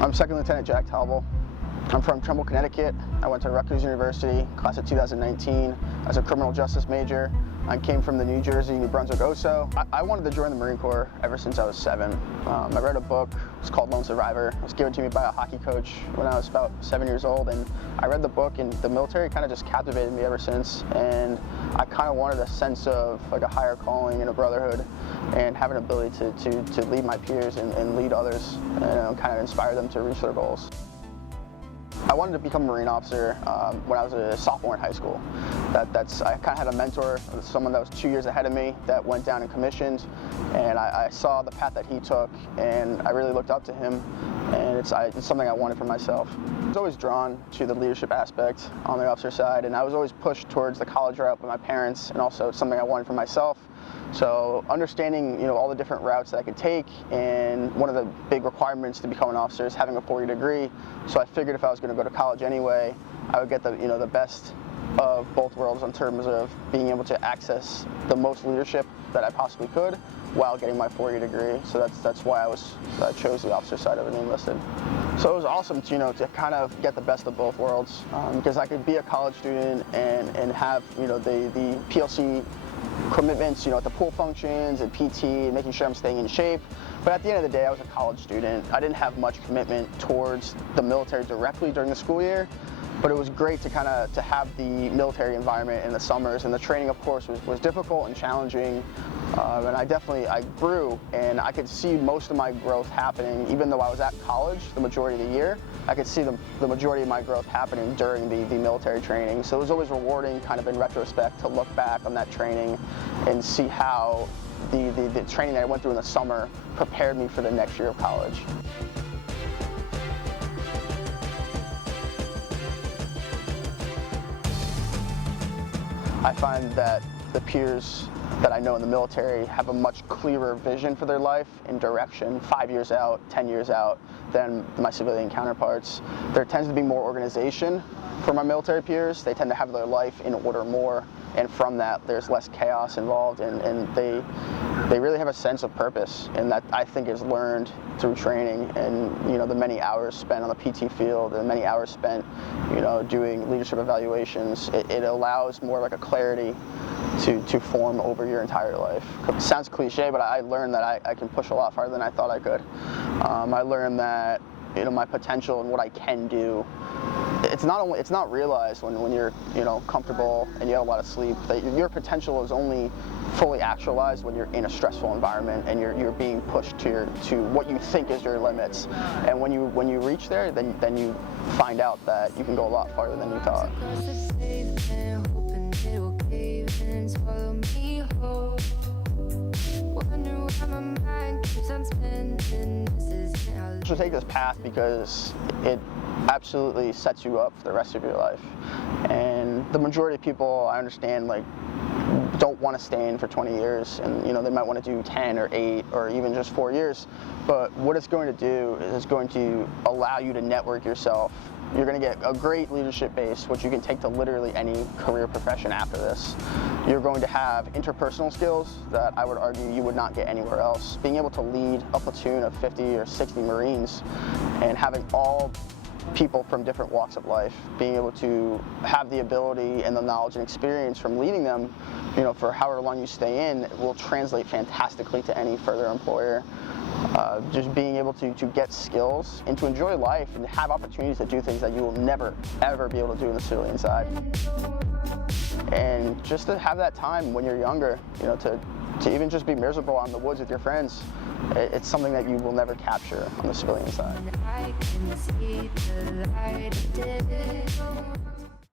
I'm Second Lieutenant Jack Tabul. I'm from Tabul, Connecticut. I went to Rutgers University, class of 2019, as a criminal justice major. I came from the New Jersey, New Brunswick OSO. I wanted to join the Marine Corps ever since I was 7. I read a book, it's called Lone Survivor. It was given to me by a hockey coach when I was about 7 years old, and I read the book, and the military kind of just captivated me ever since. And I kind of wanted a sense of like a higher calling and a brotherhood, and have an ability to lead my peers and lead others, and kind of inspire them to reach their goals. I wanted to become a Marine officer when I was a sophomore in high school. I kind of had a mentor, someone that was 2 years ahead of me that went down and commissioned, and I saw the path that he took, and I really looked up to him, and it's something I wanted for myself. I was always drawn to the leadership aspect on the officer side, and I was always pushed towards the college route by my parents, and also it's something I wanted for myself. So understanding, all the different routes that I could take, and one of the big requirements to become an officer is having a 4-year degree. So I figured if I was going to go to college anyway, I would get the best of both worlds in terms of being able to access the most leadership that I possibly could while getting my 4-year degree. So that's why I chose the officer side of it and enlisted. So it was awesome to kind of get the best of both worlds, because I could be a college student and have the PLC commitments, at the pool functions and PT, and making sure I'm staying in shape. But at the end of the day, I was a college student. I didn't have much commitment towards the military directly during the school year, but it was great to have the military environment in the summers, and the training, of course, was difficult and challenging. And I grew, and I could see most of my growth happening, even though I was at college the majority of the year. I could see the majority of my growth happening during the military training. So it was always rewarding, kind of in retrospect, to look back on that training and see how the training that I went through in the summer prepared me for the next year of college. I find that the peers that I know in the military have a much clearer vision for their life and direction 5 years out, 10 years out than my civilian counterparts. There tends to be more organization for my military peers. They tend to have their life in order more, and from that there's less chaos involved, and they really have a sense of purpose, and that I think is learned through training and the many hours spent on the PT field and many hours spent doing leadership evaluations. It allows more like a clarity to form over your entire life. It sounds cliche, but I learned that I can push a lot farther than I thought I could. I learned that my potential and what I can do, it's not realized when you're comfortable and you have a lot of sleep. That your potential is only fully actualized when you're in a stressful environment and you're being pushed to what you think is your limits. And when you reach there, then you find out that you can go a lot farther than you thought. You should take this path because it absolutely sets you up for the rest of your life. And the majority of people, I understand, don't want to stay in for 20 years, and they might want to do 10 or 8 or even just 4 years. But what it's going to do is it's going to allow you to network yourself. You're going to get a great leadership base, which you can take to literally any career profession after this. You're going to have interpersonal skills that I would argue you would not get anywhere else. Being able to lead a platoon of 50 or 60 Marines and having all people from different walks of life, being able to have the ability and the knowledge and experience from leading them, for however long you stay in, will translate fantastically to any further employer. Just being able to get skills and to enjoy life and have opportunities to do things that you will never, ever be able to do in the civilian side. And just to have that time when you're younger, to even just be miserable out in the woods with your friends, it's something that you will never capture on the civilian side.